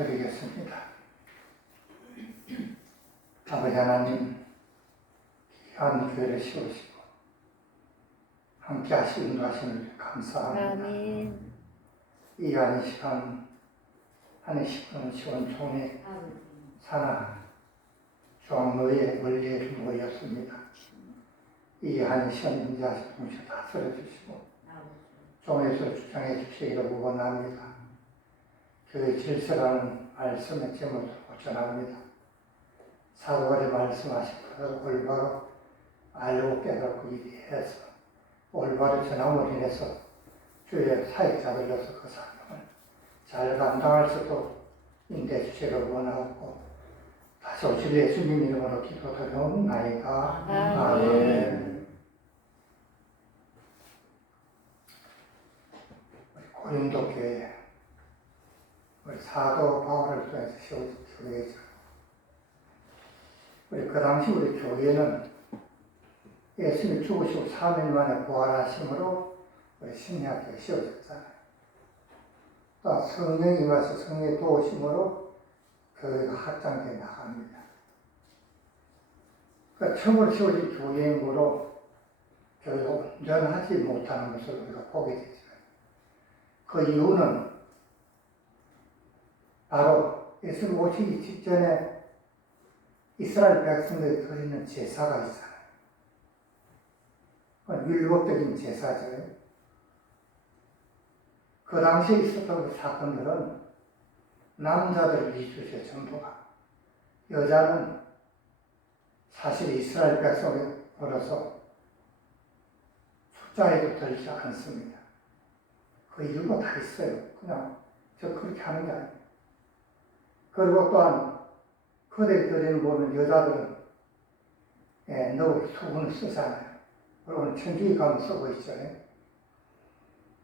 기도드리겠습니다. 아버지 하나님, 귀한 교회를 세우시고 함께 하시 인도하시는 감사합니다. 아멘. 이 한 시간, 한 10분 시원총회 산하 중앙노예 원리에 모였습니다. 이 한 시간 인자하신 동시에 다 설해주시고 종에서 주장해 주시기를 원합니다. 교회 질서라는 말씀의 제목을 전합니다. 사도들이 말씀하신 것을 올바로 알고 깨닫고 이해해서 올바로 전함으로 인해서 주의 사역자들로서 그 사명을 잘 감당할 수 있도록 인도해 주시기를 원하고 다시 오실 예수님 이름으로 기도드리옵나이다. 아멘. 고린도 교회, 우리 사도 바울을 통해서 세워진 교회죠. 우리 그 당시 우리 교회는 예수님이 죽으시고 3일 만에 부활하심으로 우리 심리학교에 세워졌잖아요. 또 성령이 와서 성령의 도우심으로 교회가 확장되어 나갑니다. 그 처음으로 세워진 교회이므로 교회가 온전하지 못하는 것을 우리가 보게 되죠. 그 이유는 바로 예수님 오시기 직전에 이스라엘 백성들이 드리는 제사가 있잖아요. 율법적인 제사죠. 그 당시에 있었던 그 사건들은 남자들 위주죠, 전부가. 여자는 사실 이스라엘 백성으로서 숫자에도 들지 않습니다. 그 이유가 다 있어요. 그냥 그렇게 하는 게 아니에요. 그리고 또한 그들이 드리는 보면 여자들은 너울 수건을 쓰잖아요. 그리고 천주기 가면 쓰고 있죠.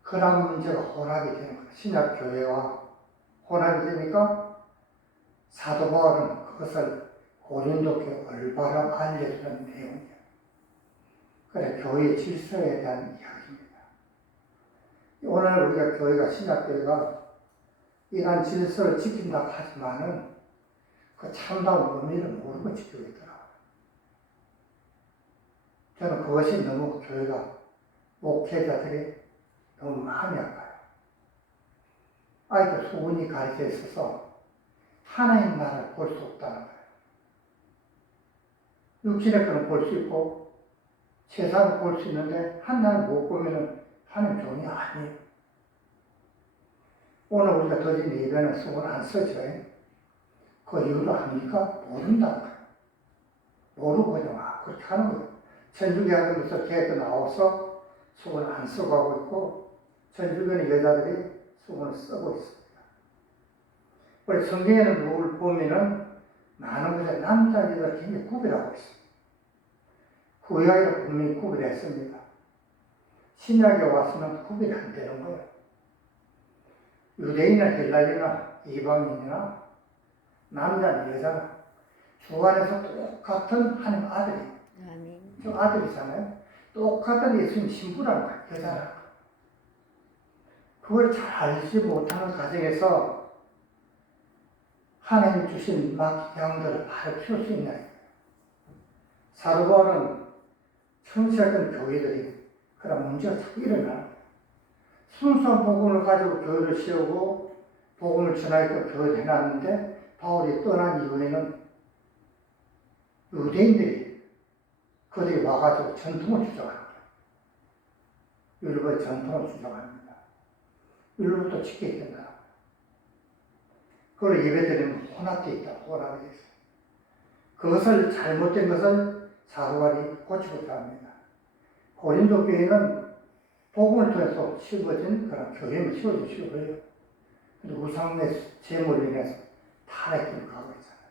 그런 문제가 혼합이 되는 거예요. 신약 교회와 혼합이 되니까 사도 바울은 그것을 고린도 교회에 올바로 알려주는 내용이에요. 그래 교회의 질서에 대한 이야기입니다. 오늘 우리가 교회가 신약 교회가 이러한 질서를 지킨다고 하지만은 그 참다운 의미를 모르고 지키고 있더라고요. 저는 그것이 너무 교회가 목회자들이 너무 마음이 아파요. 아이들 수군이 가르쳐 있어서 하나님 나라를 볼 수 없다는 거예요. 육신의 거는 볼 수 있고 세상을 볼 수 있는데 하나님 못 보면은 하나님 종이 아니에요. 오늘 우리가 드린 예배는 수건 안 쓰죠. 그 이유를 압니까? 모른다는 거예요. 모르고 그냥 그렇게 하는 거예요. 천주교 하는 것을 계획도 나와서 수건을 안 쓰고 하고 있고 천주교는 여자들이 수건을 쓰고 있습니다. 우리 성경에는 누굴 보면은 많은 것에 남자, 여자를 굉장히 구별하고 있습니다. 구약에는 분명히 구별했습니다. 신약에 와서는 구별이 안 되는 거예요. 유대인이나 헬라인이나 이방인이나 남자나 여자나 주 안에서 똑같은 하나님 아들이 저 아들이잖아요. 똑같은 예수님 신부라는 거예요. 여자라는 거예요. 그걸 잘 알지 못하는 가정에서 하나님 주신 양들을 바로 키울 수 있냐. 사도 바울은 처음 시작한 교회들이 그런 문제가 자꾸 일어나는 거예요. 순수한 복음을 가지고 교회를 세우고 복음을 전하니까 교회를 해놨는데 바울이 떠난 이후에는 유대인들이 그들이 와가지고 전통을 주장하는 거예요. 율법의 전통을 주장합니다. 율법도 지켜야 된다. 그걸 예배드리면 혼합되어 있다. 혼합이 되어 있어요. 그것을 잘못된 것을 사도바울이 고치고자 합니다. 고린도 교회는 복음을 통해서 씌워진 그런 교회를 씌워주시고 그래요. 근데 우상의 제물로 인해서 타락길을 가고 있잖아요.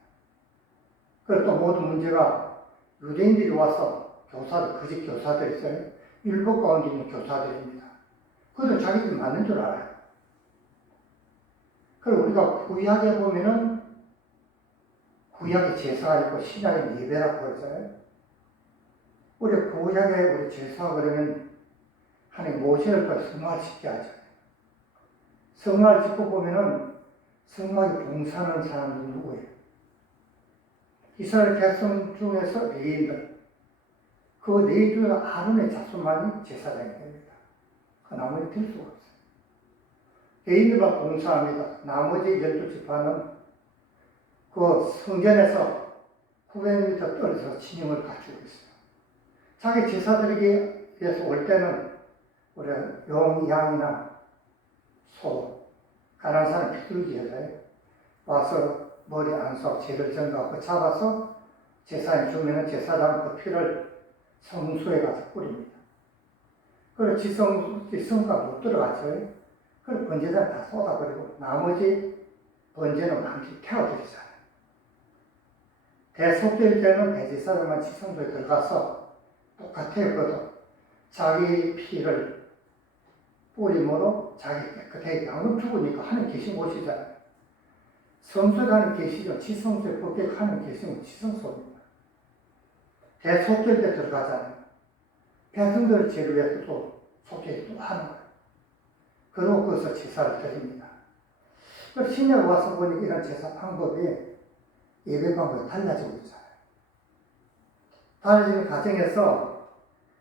그리고 또 모든 문제가 유대인들이 와서 교사들, 거짓 교사들이 있어요. 율법 가운데 있는 교사들입니다. 그들은 자기들이 맞는 줄 알아요. 그리고 우리가 구약에 보면은 구약에 제사가 있고 신약에 예배라고 그러잖아요. 우리 구약에 우리 제사가 그러면 하나님 모세를 성화를 짓게 하죠. 성화를 짓고 보면은 성막에 봉사하는 사람들이 누구예요? 이스라엘 백성 중에서 레위인들. 그 레위 중에 아론의 자손만이 제사장이 됩니다. 그 나머지 될 수가 없어요. 레위인들만 봉사합니다. 나머지 12지파는 그 성전에서 900m 떨어져서 진영을 갖추고 있어요. 자기 제사드리기에서 올 때는 우리 용, 양이나 소, 가난한 사람 비둘기 여자예요. 와서 머리 안서 죄를 전가하고 잡아서 제사에 주면은 제사장 그 피를 성수에 가서 뿌립니다. 그리고 지성가 못 들어갔죠. 그리고 번제장 다 쏟아버리고 나머지 번제는 함께 태워드리잖아요. 대속될 때는 대제사장만 지성소에 들어가서 똑같아요. 그것도 자기 피를 뿌림으로 자기 깨끗하게 양은 죽으니까 하나님 계신 곳이잖아요. 성소에 가는 계시죠. 지성소에 법객하는 계시면 지성소입니다. 대속될 때 들어가잖아요. 백성들을 죄를 위해서 또 속죄 또 하는 거예요. 그리고 거기서 제사를 드립니다. 신약에 와서 보니 이런 제사 방법이 예배 방법이 달라지고 있잖아요. 달라지는 과정에서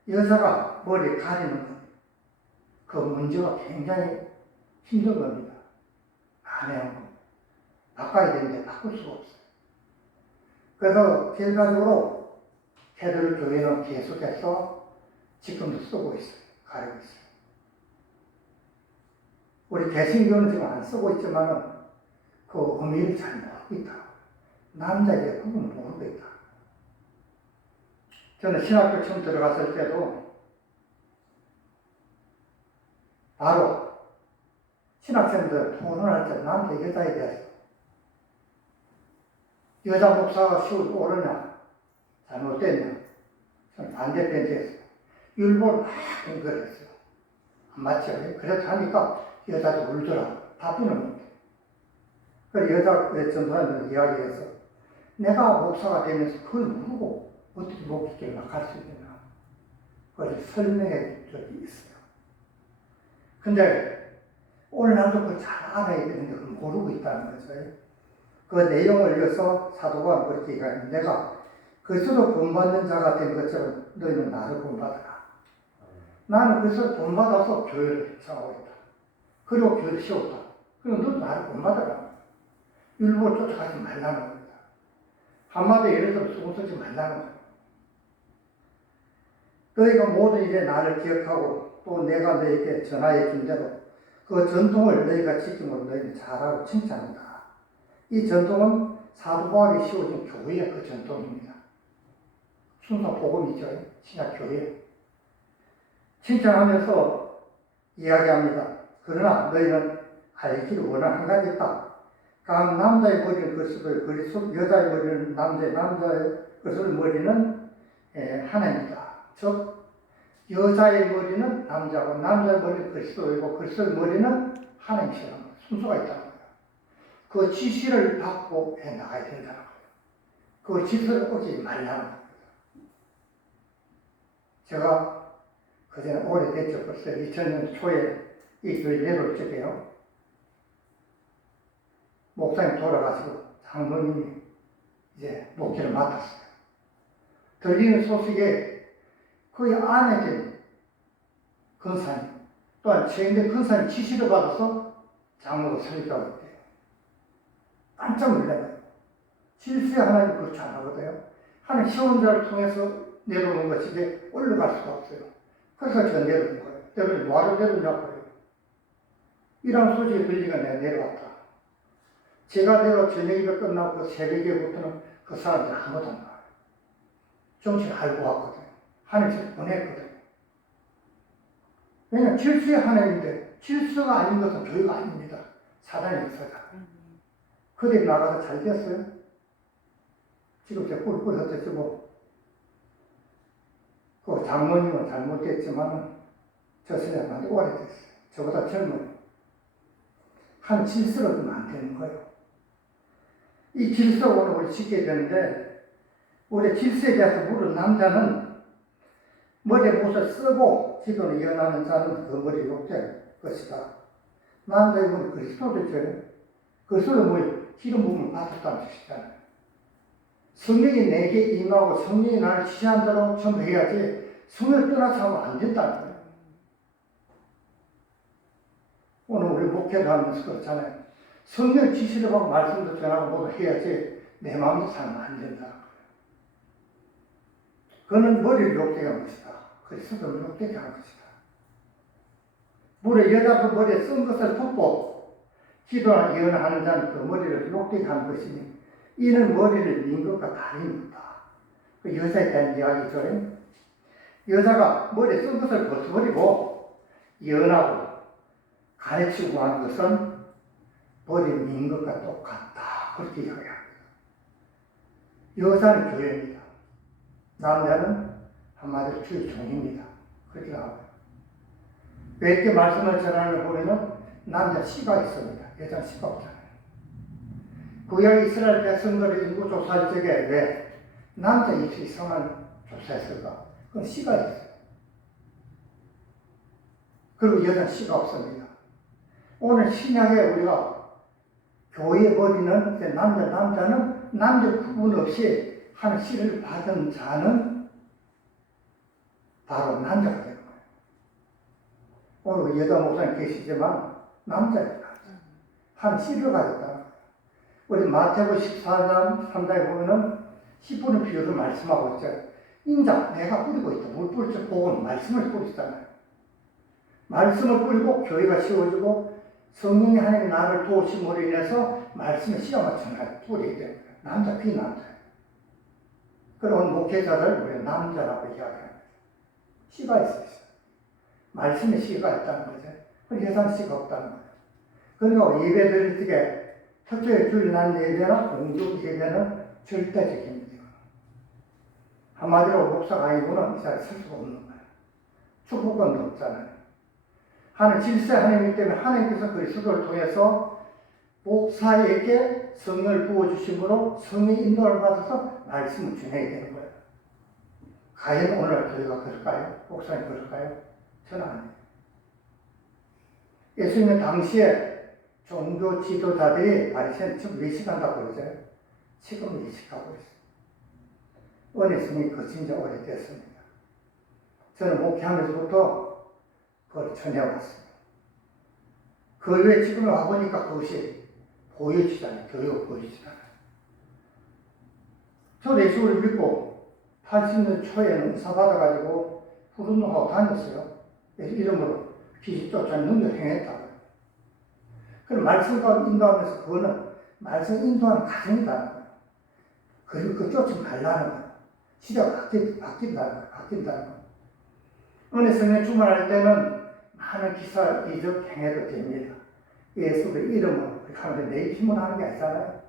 여자가 머리 가리는 것, 그 문제가 굉장히 힘든 겁니다. 안 해요. 바꿔야 되는데 바꿀 수가 없어요. 그래서 결과적으로 캐톨릭 교회는 계속해서 지금도 쓰고 있어요. 가리고 있어요. 우리 개신교는 지금 안 쓰고 있지만 그 의미를 잘 모르고 있다. 남자에게 그건 모르고 있다. 저는 신학교 처음 들어갔을 때도 바로 신학생들 토론할 때 남자 여자에 대해서 여자 목사가 시골 옳으냐 잘못됐냐 저는 반대 벤치에서 율법을 막 연결했어요. 안 맞죠? 그래서 하니까 여자도 울더라. 답변을 못해. 그래서 여자 전도사님들 이야기해서 내가 목사가 되면서 그걸 모르고 어떻게 목사를 막 할 수 있느냐. 그걸 설명해 준 적이 있어요. 근데 오늘날도 그걸 잘 알아야 되는데 그걸 모르고 있다는 거죠. 그 내용을 읽어서 사도가 그렇게 얘기하는데 내가 그리스도 본받는 자가 된 것처럼 너희는 나를 본받아라. 나는 그래서 본받아서 교회를 세우고 있다. 그리고 교회를 세웠다. 그리고 너도 나를 본받아라. 율법을 쫓아가지 말라는 겁니다. 한마디로 예를 들어 수고 쓰지 말라는 겁니다. 너희가 모든 일에 나를 기억하고 또 내가 너희에게 전하여 준 대로 그 전통을 너희가 지킴으로 너희는 잘하고 칭찬한다. 이 전통은 사도 바울이 세워진 교회의 그 전통입니다. 순서 복음이죠. 신약 교회. 칭찬하면서 이야기합니다. 그러나 너희는 알기를 원하는 한 가지 있다. 각 남자의 머리는 그리스도, 여자의 머리는 남자의 그리스도의 머리는 하나입니다. 즉 여자의 머리는 남자고 남자의 머리는 그리스도이고 그리스도의 머리는 하나님이라는 거예요. 순서가 있다는 거예요. 그 지시를 받고 해 나가야 된다는 거예요. 그 지시를 어기지 말라는 겁니다. 제가 그전에 오래됐죠. 벌써 2000년 초에 이 교회 내려올 적에요. 목사님 돌아가시고 장로님이 이제 목회를 맡았어요. 들리는 소식에 거기 안에 된 근사님, 또한 최근에 근사님 지시를 받아서 장로가 설교하고 있대요. 깜짝 놀라요. 질서에 하나님 그렇지 안 하거든요. 하나님 시험자를 통해서 내려오는 것인데 올라갈 수가 없어요. 그래서 저 내려오는 거예요. 내려오면 뭐하러 내려오냐고 그래요. 이런 소식이 들리니까 내가 내려왔다. 제가 내려 저녁이 끝나고 그 새벽에부터는 그 사람들 아무도 안 나와요. 정치를 알고 왔거든요. 하나님께서 보냈거든요. 왜냐하면 질서의 하나님인데 질서가 아닌 것은 교회가 아닙니다. 사단의 역사잖아요. 그들이 나가서 잘 됐어요. 지금 제가 꿀꿀 흩었지 뭐. 그 장모님은 잘못됐지만 저 선생님한테 오래됐어요. 저보다 젊어요. 한 질서로 두면 안 되는 거예요. 이 질서를 오늘 우리 지켜야 되는데 우리 질서에 대해서 물은 남자는 머리에 못을 쓰고 지도를 이어나는 자는 그 머리에 욕될 것이다. 남자의 머리 그리스도를 줘요. 그것으로 뭐 기름 부음을 받았다는 뜻이잖아요. 성령이 내게 임하고 성령이 나를 지시한 대로 전부 해야지 성령을 떠나서 하면 안 된다는 거예요. 오늘 우리 목회도 하면서 그렇잖아요. 성령 지시를 하고 말씀도 전하고 모두 해야지 내 마음대로 살면 안 된다는 거예요. 그는 머리를 욕되게 한 것이다. 그리스도를 욕되게 한 것이다. 물에 여자도 머리에 쓴 것을 덮고 기도나 예언하는 자는 그 머리를 욕되게 한 것이니 이는 머리를 민 것과 다름이다. 그 여자에 대한 이야기죠. 여자가 머리에 쓴 것을 벗어버리고 예언하고 가르치고 하는 것은 머리를 민 것과 똑같다. 그렇게 이야기합니다. 여자는 교회입니다. 남자는 한마디로 주의 종입니다. 그렇게 나와요. 왜 이렇게 말씀을 전하는 보면은 남자 씨가 있습니다. 여자는 씨가 없잖아요. 구약 이스라엘 백성들의 인구 조사할 적에 왜 남자 입시 성을 조사했을까? 그건 씨가 있어요. 그리고 여자는 씨가 없습니다. 오늘 신약에 우리가 교회에 버리는 남자는 남녀 구분 없이 하는 씨를 받은 자는 바로 남자가 되는 거예요. 오늘 여자 목사님 계시지만 남자예요. 한 씨를 가졌다. 우리 마태복음 14장 3장에 보면은 씨 뿌리는 비유를 말씀하고 있죠. 인자 내가 뿌리고 있다. 물 뿌릴 줄 복은 말씀을 뿌리잖아요. 말씀을 뿌리고 교회가 씌워지고 성령이 하나님이 나를 도우심으로 인해서 말씀에 씨가 맞춰서 뿌리게 됩니다. 남자 비남자예요. 그런 목회자를 우리가 남자라고 이야기합니다. 씨가 있어요. 말씀에 씨가 있다는 거죠. 여자는 씨가 없다는 거예요. 그러니까 예배 드릴 때 특별히 주일날 예배나 공주 예배는 절대적입니다. 한마디로 목사가 아니고는 이 자리에 설 수가 없는 거예요. 축복권도 없잖아요. 하나님 질서 하나님이기 때문에 하나님께서 그리스도를 통해서 목사에게 성령을 부어주심으로 성령의 인도를 받아서 말씀을 전해야 되는 거예요. 과연 오늘 교회가 그럴까요? 목사님 그럴까요? 저는 아니에요. 예수님은 당시에 종교 지도자들이 바리새인 지금 외식한다고 그러죠. 지금 외식하고 있어요. 은혜스님이 거친 지 오래됐습니다. 저는 목회하면서부터 그걸 전해왔습니다. 그 외에 지금 와보니까 그것이 보여지잖아요. 교회가 보여지잖아요. 저 예수를 믿고 80년 초에는 은사 받아가지고 후run노하고 다녔어요. 이름으로 귀신 쫓아내는 능력을 행했다고요. 그럼 말씀과 인도하면서 그거는 말씀 인도하는 과정이라는 거예요. 그리고 그 쫓지 말라는 거예요. 시대가 바뀐다는 거예요. 바뀐다는 거예요. 은혜 성령 충만할 때는 많은 기사, 이적, 행해도 됩니다. 예수의 이름으로 하는데 내 힘으로 하는 게 아니잖아요.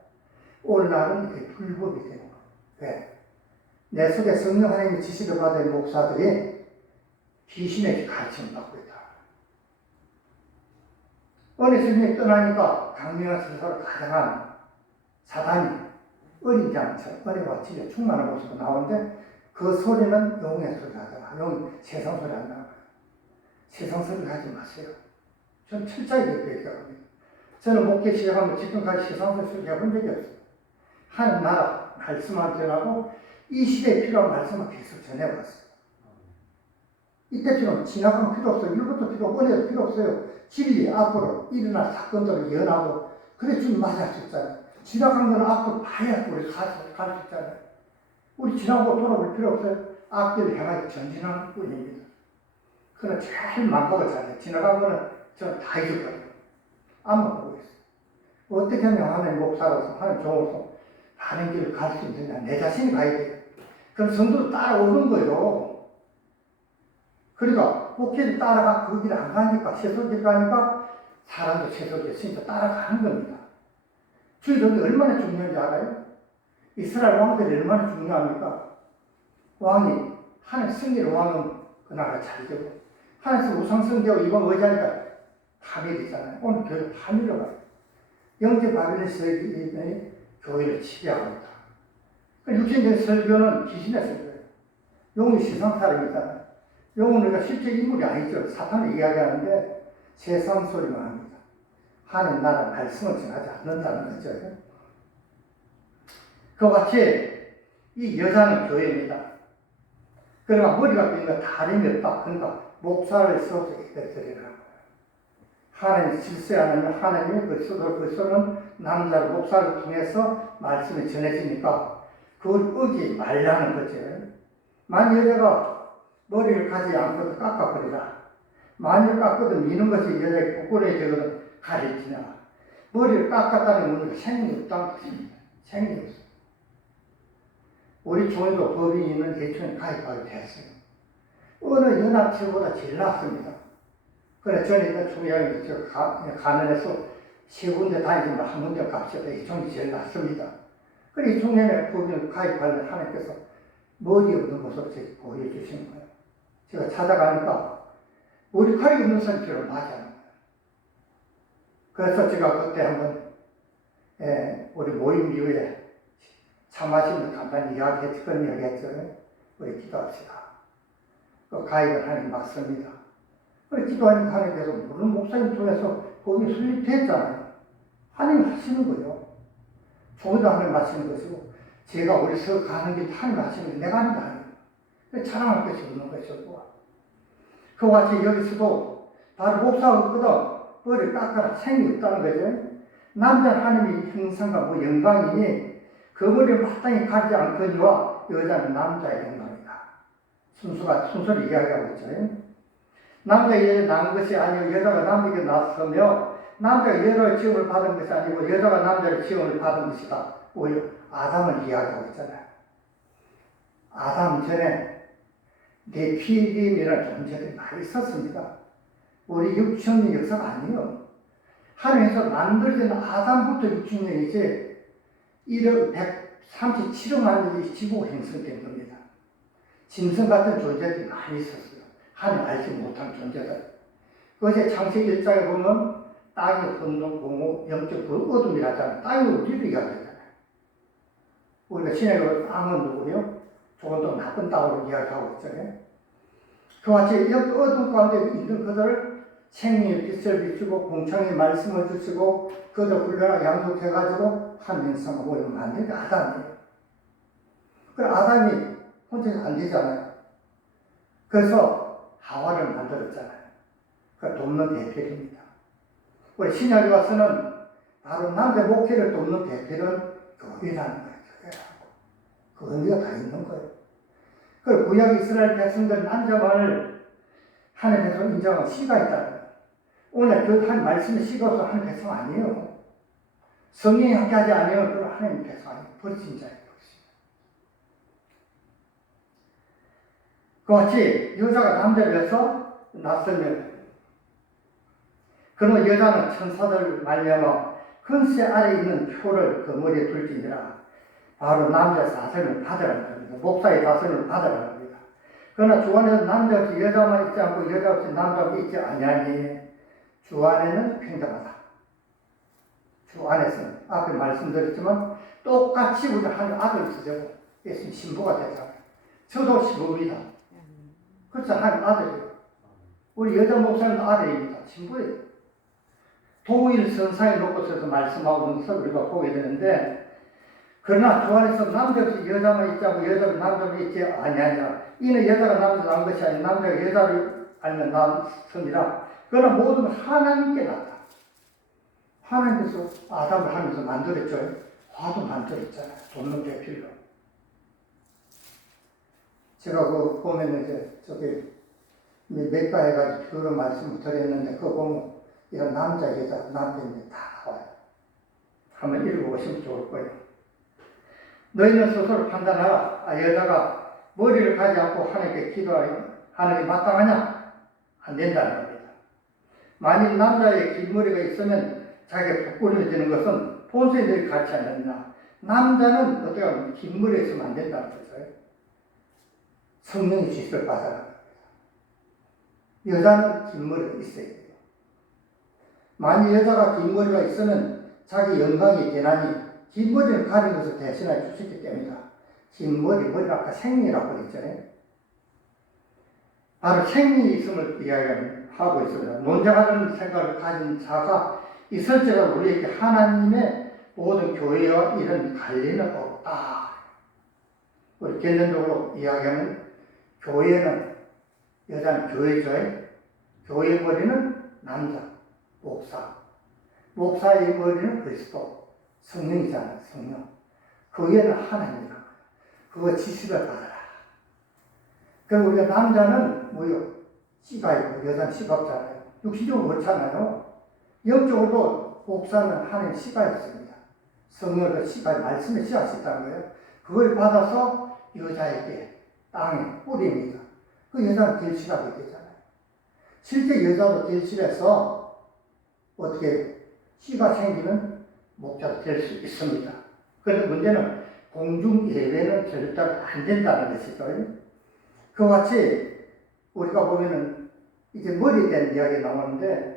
오늘날은 그게 불법이 되는 거예요. 왜? 내 속에 성령 하나님의 지시를 받은 목사들이 귀신의 가르침을 받고 있다. 어느 스님이 떠나니까 강명한 스사로 가장한 사단이 어린 양처럼 은혜와 진리에 충만한 모습으로 나오는데 그 소리는 영의 소리 하잖아. 영 세상 소리 안 나와요. 세상 소리 하지 마세요. 저는 철저하게 얘기합니다. 저는 목회 시작하면 지금까지 세상 소리 해본 적이 없어요. 하나님 나라 말씀만 전하고 이 시대에 필요한 말씀을 계속 전해왔어요. 이때처럼 지나가면 필요 없어요. 이것도 필요 없고 은혜도 필요 없어요. 진리 앞으로 일어날 사건들을 예언하고 그래 주님 맞을 수 있잖아요. 지나간 건 앞으로 봐야 우리 갈 수 있잖아요. 우리 지나고 돌아볼 필요 없어요. 앞길을 향하여 전진하는 뿐입니다. 그러나 제일 망각을 잘해요. 지나간 거는 저는 다 잊어버려요. 안만 보고 있어요. 어떻게 하면 하나님 목사로서 하나님 종으로서 바른 길을 갈 수 있느냐. 내 자신이 가야 돼요. 그럼 성도를 따라오는 거예요. 그러니까 목회를 따라가 그 길을 안 가니까 세속길 가니까 사람도 세속에 진짜 따라가는 겁니다. 주일은 얼마나 중요한지 알아요? 이스라엘 왕들이 얼마나 중요합니까? 왕이 하늘 승리를 왕은 그 나라가 잘 되고 하늘에서 우상성되고 이방 의지하니까 파멸이잖아요. 오늘 교회 파멸로 가요. 영제 바벨의 세계인의 교회를 지배하고 있다. 육신적인 설교는 귀신의 설교예요. 영이 세상 사람이잖아요. 영은 우리가 실제 인물이 아니죠. 사탄을 이야기하는데 세상 소리만 합니다. 하나님 나라 말씀을 전하지 않는다는 거죠. 그와 같이 이 여자는 교회입니다. 그러나 머리가 빈거 다름이 없다. 그러니까 목사를 써서 이것들이라고. 하나님 질서 않으면 하나님이 그리스도는 남자를 목사를 통해서 말씀이 전해지니까 그걸 끄지 말라는 거죠. 만약 여자가 머리를 가지 않고도 깎아버리라. 만일 깎아도 미는 것이 여자의 부끄러워지거든 가리키냐. 머리를 깎았다는 의미가 생명이 없다는 것입니다. 생명이 없어. 우리 교회도 법이 있는 예천에 가입하게 되었어요. 어느 연합체보다 제일 낫습니다. 그래, 저는 중요한 가면에서 세 군데 다니지만 한 군데 갑시다. 이 종이 제일 낫습니다. 그래, 이 중년에 법인 가입하는 하나님께서 머리 없는 모습을 제가 보여주시는 거예요. 제가 찾아가니까 머리카락이 없는 사람이 필요 맞아요. 그래서 제가 그때 한번 우리 모임 이후에 차 마시면서 간단히 그런 이야기 했죠. 우리 기도합시다. 그 가입을 하나님 맞습니다. 우리 기도하니까 하나님께서 물론 목사님 통해서 거기 설립됐잖아요. 하나님 하시는 거예요. 종이도 하나님 하시는 것이고, 제가 우리 서 가는 길 하나님 하시는 게 내가 하는 게 아니에요. 자랑할 것이 없는 것이고. 그와 같이 여기서도 바로 목사가 없거든 머리를 깎아라. 생이 없다는 거죠. 남자는 하나님의 형상과 뭐 영광이니 그 머리를 마땅히 가지 않거니와 여자는 남자의 영광이다. 순서를 이야기하고 있죠. 남자가 여자 낳은 것이 아니고 여자가 남에게 낳았으며 남자가 여자의 지음을 받은 것이 아니고 여자가 남자의 지음을 받은 것이다. 오히려 아담을 이야기하고 있잖아요. 아담 전에 네피림이라는 존재들이 많이 있었습니다. 우리 6천년 역사가 아니에요. 하늘에서 만들어진 아담부터 6천년이지 1억 137억만 년이 지구가 형성된 겁니다. 짐승 같은 존재들이 많이 있었어요. 하늘 알지 못한 존재들. 어제 창세기 1장에 보면 땅이 혼돈, 공허, 영적 어둠이라잖아요. 땅이 우리를 이야기하잖아요. 우리가 신약으로 땅은 누구요? 조금 더 나쁜 땅으로 이야기하고 있잖아요. 그와 같이 어둠 가운데 있는 그들을 생명의 빛을 비추고 공창의 말씀을 주시고 그들 훈련하고 양육해가지고 한 인상을 모여 만든 게 아담이에요. 그래 아담이 혼자 안 되잖아요. 그래서 하와를 만들었잖아요. 그 돕는 대표입니다. 우리 신약에 와서는 바로 남자 목회를 돕는 대표는 교회라는 거예요. 그 의미가 다 있는 거예요. 그 구약 이스라엘 백성들 남자만을 하나님께서 인정한 씨가 있다는 거예요. 오늘 그 한 말씀의 씨가 없어 하나님 백성 아니에요. 성령이 함께하지 않으면 그건 하나님 백성 아니에요. 버리신 자예요. 그 같이 여자가 남자를 위해서 낯설면 그러면 여자는 천사들 말미암아 근세 아래 있는 표를 그 머리에 둘지니라. 바로 남자의 사선을 받으라는 겁니다. 목사의 사선을 받으라는 겁니다. 그러나 주 안에서 남자 없이 여자만 있지 않고 여자 없이 남자 없이 있지 아니하니 주 안에는 평등하다. 주 안에서는 앞에 말씀드렸지만 똑같이 우리 하나님 아들 주제고 예수님 신부가 되잖아요. 저도 신부입니다. 그렇죠. 하나님 아들이에요. 우리 여자 목사님 아들입니다. 신부예요. 동일 선상에 놓고서 말씀하면서 우리가 보게 되는데 그러나 주 안에서 남자 없이 여자만 있지 않고 여자가 남자만 있지 아니하니라. 이는 여자가 남자를 낳은 것이 아니라 남자가 여자를 알면 낳았습니다. 그러나 모든 하나님께 낳았다. 하나님께서 아담을 하면서 만들었죠. 화도 만들었잖아요. 돕는 대필로. 제가 그거 보면 이제 저기 몇가 해가지고 그런 말씀을 드렸는데 그거 보면 이런 남자, 여자, 남편이 다 나와요. 한번 읽어보시면 좋을 거예요. 너희는 스스로 판단하라. 여자가 머리를 가지 않고 하나님께 기도하는 게 마땅하냐? 안 된다는 겁니다. 만일 남자의 긴 머리가 있으면 자기가 부끄러워지는 것은 본성들이 같지 않느냐. 남자는 어떻게 하면 긴 머리가 있으면 안 된다는 거죠. 성령의 지시를 받아라. 여자는 긴 머리가 있어야 돼요. 만일 여자가 긴 머리가 있으면 자기 영광이 되나니 긴 머리를 가진 것을 대신해 주셨기 때문이다. 긴 머리 아까 생리라고 그랬잖아요. 바로 생리 있음을 이야기하고 있습니다. 논쟁하는 생각을 가진 자가 이 설제가 우리에게 하나님의 모든 교회와 이런 관리는 없다. 우리 결론적으로 이야기하면 교회는, 여자는 교회죠. 교회 머리는 남자, 목사. 목사의 머리는 그리스도, 성령이잖아요, 성령. 그 위에는 하나님이라고. 그거 지시를 받아라. 그리고 우리가 남자는 뭐요? 씨가 있고, 여자는 씨가 없잖아요. 육신적으로 그렇잖아요. 영적으로도 목사는 하나님 씨가 있습니다. 성령의 씨가, 말씀의 씨가 있다는 거예요. 그걸 받아서 여자에게 땅에 뿌립니다. 그 여자는 결실하게 되잖아요. 실제 여자도 결실해서 어떻게 씨가 생기는 목자가 될 수 있습니다. 그런데 문제는 공중 예배는 절대로 안 된다는 것이죠. 그와 같이 우리가 보면은 이제 머리에 대한 이야기 나오는데,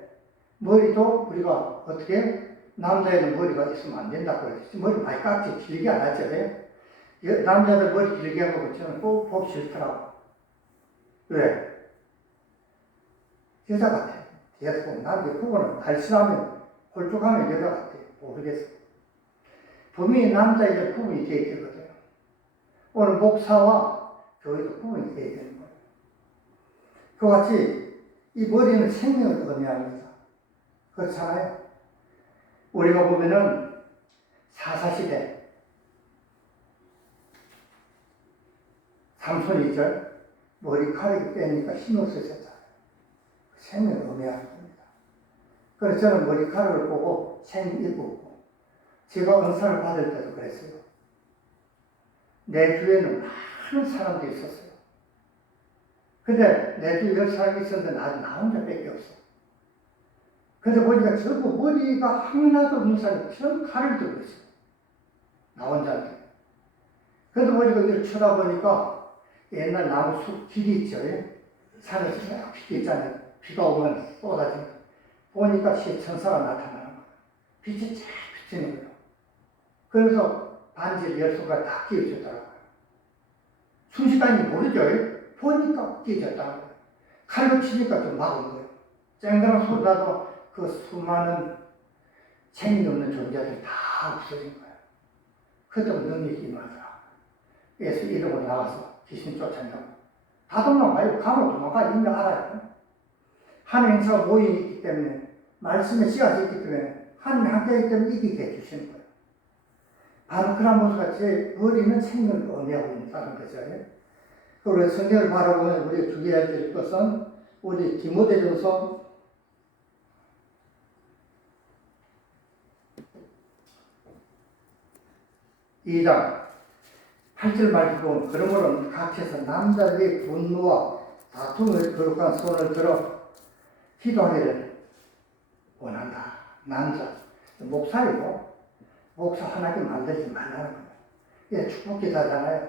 머리도 우리가 어떻게, 남자에는 머리가 있으면 안 된다고 그랬지. 머리 많이 깎지, 길게 안 하죠. 남자들 머리 길게 하고 저는 꼭 보기 싫더라고. 왜? 여자 같아. 뒤에서 보면 남자 부분은 날씬하면 홀쭉하면 여자 같아. 모르겠어. 분명히 남자에게 구분이 되어 있거든요. 오늘 목사와 교회도 구분이 되어야 되는 거예요. 그와 같이 이 머리는 생명을 의미합니다. 그렇잖아요. 우리가 보면은 사사시대 삼손이죠. 머리카락이 빼니까 힘을 쓰셨잖아요. 생명을 의미하는 겁니다. 그래서 저는 머리카락을 보고 생명이 있고, 제가 은사를 받을 때도 그랬어요. 내 주위에는 많은 사람들이 있었어요. 근데 내 주위에 10사람이 있었는데 나 혼자 밖에 없어. 그래서 보니까 전부 머리가 하나도 없는 사람이 전부 칼을 들고 있어요. 나 혼자한테. 그래도 보니까 이걸 쳐다보니까 옛날 나무 숲 길이 있죠. 산에서 쫙 빛이 있잖아요. 비가 오면 쏟아지는. 보니까 천사가 나타나는 거예요. 빛이 쫙 비치는 거예요. 그래서 반지를 열수가 다 끼워줬더라고요. 순식간에 모르죠. 보니까 끼워졌다는 거예요. 칼로 치니까 좀 막은 거예요. 쨍그랑 소리 나도 그 수많은 책임 없는 존재들이 다 없어진 거예요. 그때 능력이 임하더라. 예수 이름으로 나가서 귀신 쫓아내고. 다 도망가요. 가면 도망가. 이미 알아요. 하나님 행사가 모임이 있기 때문에, 말씀의 씨앗이 있기 때문에, 하나님 함께하기 때문에 이기게 해주시는 거예요. 바로 그런 모습과 제 머리는 생명을 의미하고 있다는 거죠. 그리고 성경을 바라보면 우리가 주의해야 될 것은, 우리 디모데전서 2장 8절 말씀, 그러므로 각처에서 남자들의 분노와 다툼을 거룩한 손을 들어 기도하기를 원한다. 남자, 목사이고, 목사 하나님 만들지 말라는 거예요. 예, 축복기도하잖아요.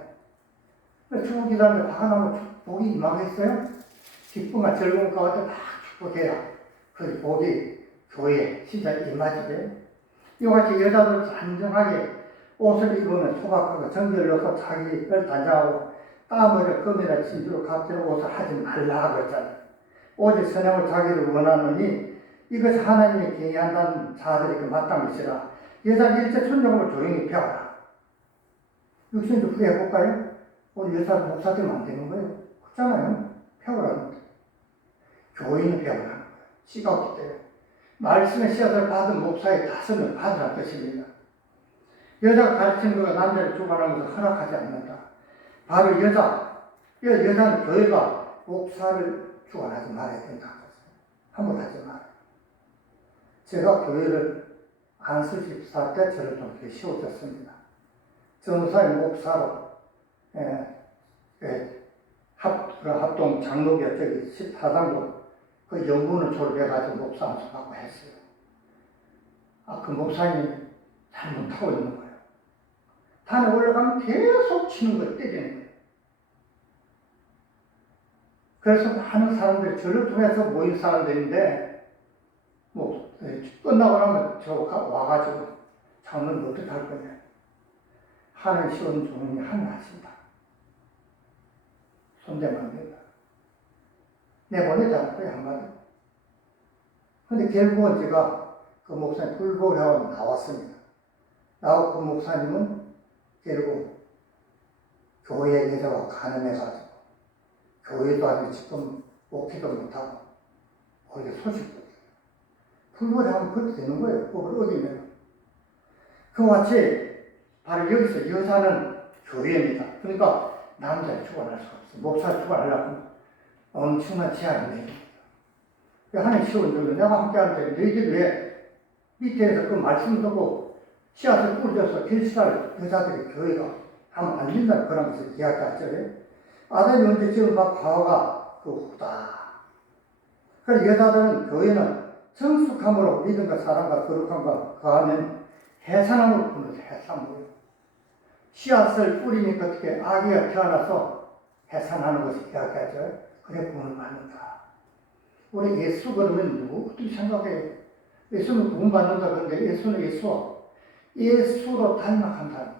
축복기도하면 화가 나면 복이 임하겠어요? 기쁨과 즐거움 가운데 막 축복해야 그 복이 교회에 진짜 임하지. 이와 같이 여자들 단정하게 옷을 입으면 소박하고 정결 넣고 자기를 단장하고 땀을 껌이나 진주로 값지는 옷을 하지 말라 그랬잖아요. 오직 선행을 자기를 원하느니 이것이 하나님이 경외한다는 자들에게 마땅히시라. 여자 일제 순종을 조용히 배워라. 육신도 후회해볼까요? 오늘 여자 목사 되면 안 되는 거예요. 그렇잖아요. 배우라는 거예요. 교인은 배우라는 거예요. 씨가 없기 때문에. 말씀의 씨앗을 받은 목사의 다스림을 받으라는 뜻입니다. 여자가 가르치는 거가 남자를 주관하는 것을 허락하지 않는다. 바로 여자는 교회가 목사를 주관하지 말아야 된다. 함부로 하지 마라. 제가 교회를 안수 집사 때 저를 좀 씌워줬습니다. 전사의 목사로, 합동 장로교 저기 14장로 그 연구는 졸업해가지고 목사 안수 받고 했어요. 그 목사님이 잘못하고 있는 거예요. 단에 올라가면 계속 치는 거예요. 때리는 거예요. 그래서 많은 사람들이 저를 통해서 모인 사람들인데, 끝나고 나면 저 와가지고 장로는 어떻게 할 거냐. 하늘 시원 종이 하늘 하신다. 손대면 안 된다. 내보내잖아. 그게 한마디. 근데 결국은 제가 그 목사님 불보라고 나왔습니다. 나오고 그 목사님은 결국 교회 여자와 가늠해가지고 교회도 아니고 지금 목회도 못하고 거기에 소식도 불보라고 그렇게 되는 거예요. 그걸 어기면. 그와 같이 바로 여기서 여자는 교회입니다. 그러니까 남자를 주관할 수가 없어요. 목사를 주관하려고 엄청난 제한이 내립니다. 하나님 시원 들로 내가 함께하는데 너희들 왜 밑에서 그 말씀 듣고 씨앗을 뿌려서 결실할 여자들의 교회가 하면 안 된다는 그런 것을 이야기하죠. 아담이 언제 지은 바 하와가 그 후다. 그래서 여자들은 교회는 성숙함으로 믿음과 사랑과 거룩함과 거하면 해산함으로 부르죠. 해산함으로. 씨앗을 뿌리니까 어떻게 아기가 태어나서 해산하는 것을 이야기하죠. 그래 구원을 받는다. 우리 예수 그러면 누구 어떻게 생각해요? 예수는 구원 받는다 그런데 예수는 예수로 닮아간다는 거예요.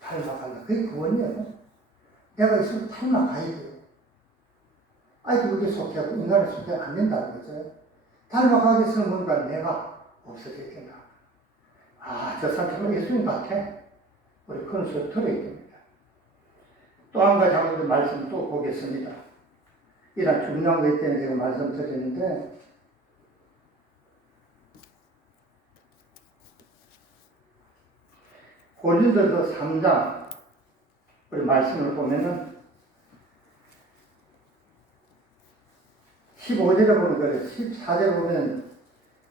닮아간다. 그게 구원이에요. 내가 예수를 닮아가야 돼요. 아이들에게 속해하고 인간에 속해 안 된다는 거죠. 닮아가기 위해서는 뭔가 내가 없어져야 된다. 아, 저 사람은 예수님 같아. 우리 그런 소리 들어야 됩니다. 또 한 가지 한번 말씀 또 보겠습니다. 이런 중요한 것 때문에 제가 말씀드리는데, 고린도서 3장 우리 말씀을 보면은 15절에 보면 그래요. 14절에 보면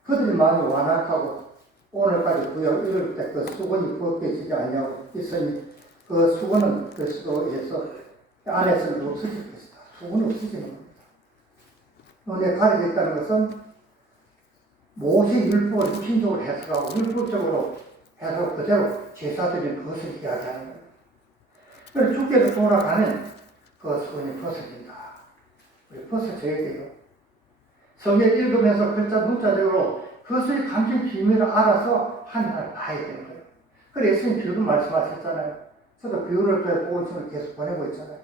그들이 마음이 완악하고 오늘까지 구약 읽을 때 그 수건이 벗겨지지 않냐고 있으니 그 수건은 그리스도에서 안에서는 없어질 것이다. 수건이 없어지는 겁니다. 눈에 가려져 있다는 것은 모세 율법을 육신적으로 해석하고 율법적으로 해서 그대로 제사드리는 그것을 이야기하는 거예요. 그래서 주께서 돌아가는 그 수건이 벗어진다. 우리 벗어져야 돼요. 성경 읽으면서 글자 문자적으로 그것의 감정 비밀을 알아서 하나님을 봐야 되는 거예요. 그래서 예수님 비유를 말씀하셨잖아요. 저도 비유를 때 보험심을 계속 보내고 있잖아요.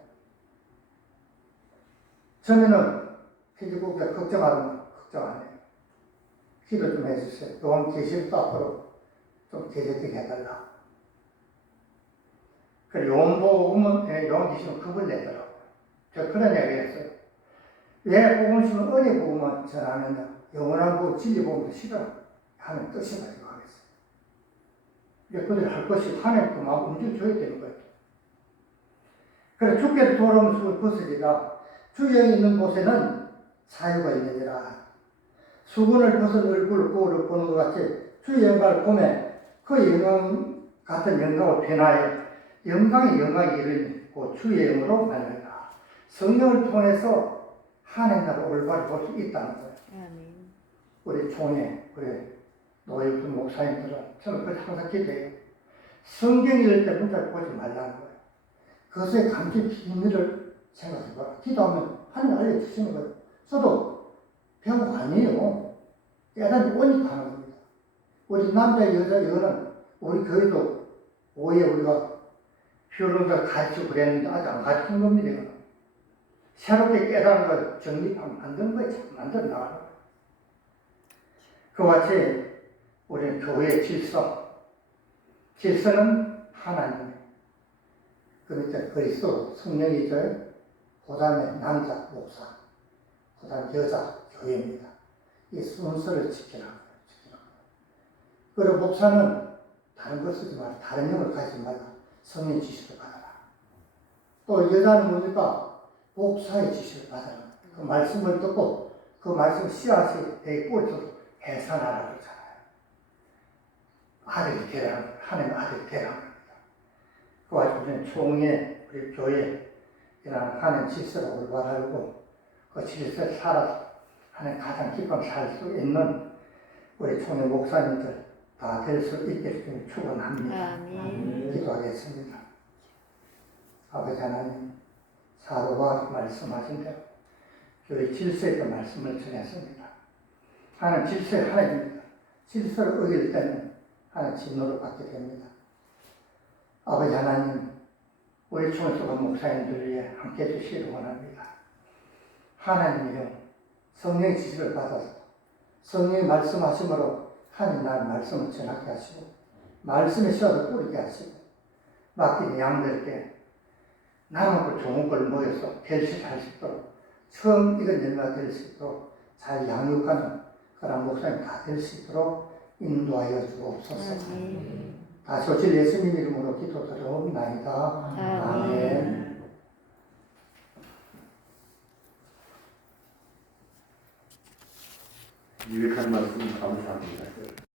처음에는 피지국에 걱정하면 걱정 안 해요. 기도 좀 해주세요. 요한 계시록도 앞으로 좀 계획되게 해달라. 그래, 요한 계시록 급을 내더라고요. 제가 그런 이야기 했어요. 왜 복음심은 은혜 복음만 전하느냐? 영원한 복음, 진리 복음도 싫어 하는 뜻이 가지고 하겠어요. 이제 그들이 할 것이 하나님 그 마음 움직여줘야 되는 거예요. 그래서 주께서 돌아오면 수를 벗으리라. 주에 있는 곳에는 자유가 있느니라. 수건을 벗은 얼굴 거울을 보는 것 같이 주의 영광을 보매 그 영광 같은 영광을 변하여 영광의 영광이 이르고 주의 영으로 말하리라. 성령을 통해서 하나님 나라 올바로 볼 수 있다는 거예요. 우리 총회, 우리 노예분 목사님들은 저는 그걸 항상 기대해요. 성경 읽을 때 문자를 보지 말라는 거예요. 그것의 감정 비밀을 생각해봐라. 기도하면 하나님 알려주시는 거예요. 저도 배우고 아니에요. 깨달음이 오니까 하는 겁니다. 우리 남자, 여자, 여는 우리 교회도 오해 우리가 표현을 가르치고 그랬는데 아직 안 가르치는 겁니다. 새롭게 깨달은 걸 정립하면 만드는 거예요. 만들어 나가는 거예요. 그와 같이 우리는 교회의 질서는 하나님의 그 밑에 그리스도 성령이죠. 그 다음에 남자, 목사, 그 다음에 여자, 교회입니다. 이 순서를 지키는 거예요. 그리고 목사는 다른 걸 쓰지 말라. 다른 영을 가지지 말라. 성령 지시를 받아라. 또 여자는 뭡니까? 목사의 지시를 받아라. 그 말씀을 듣고 그 말씀 씨앗이 대에 뿌려서 해산하라 그러잖아요. 아들이 되라는 거예요. 하나님 아들이 되라는 겁니다. 그와 우리는 총회, 우리 교회 이런 하나님 질서를 올바르고 그 질서를 살아서 하나님 가장 기쁨 살 수 있는 우리 총회 목사님들 다 될 수 있게 좀 축원합니다. 기도하겠습니다. 아버지 하나님, 사도가 말씀하신 대로 교회 질서의 말씀을 전했습니다. 하나님 질서의 하나님입니다. 질서를 어길 때는 하나님 진노를 받게 됩니다. 아버지 하나님, 우리 총회소가 목사님들 위해 함께 해주시기 원합니다. 하나님이여 성령의 지시를 받아서 성령의 말씀하심으로 하나님 나의 말씀을 전하게 하시고 말씀의 씨앗을 뿌리게 하시고 맡긴 양들에게 나누고 좋은 걸 모여서 결실할 수 있도록 처음 익은 열매가 될 수 있도록 잘 양육하는 그런 목사님 다 될 수 있도록 인도하여 주옵소서. 다시 오실 예수님 이름으로 기도드리옵나이다. 아멘. 유익한 말씀 감사합니다.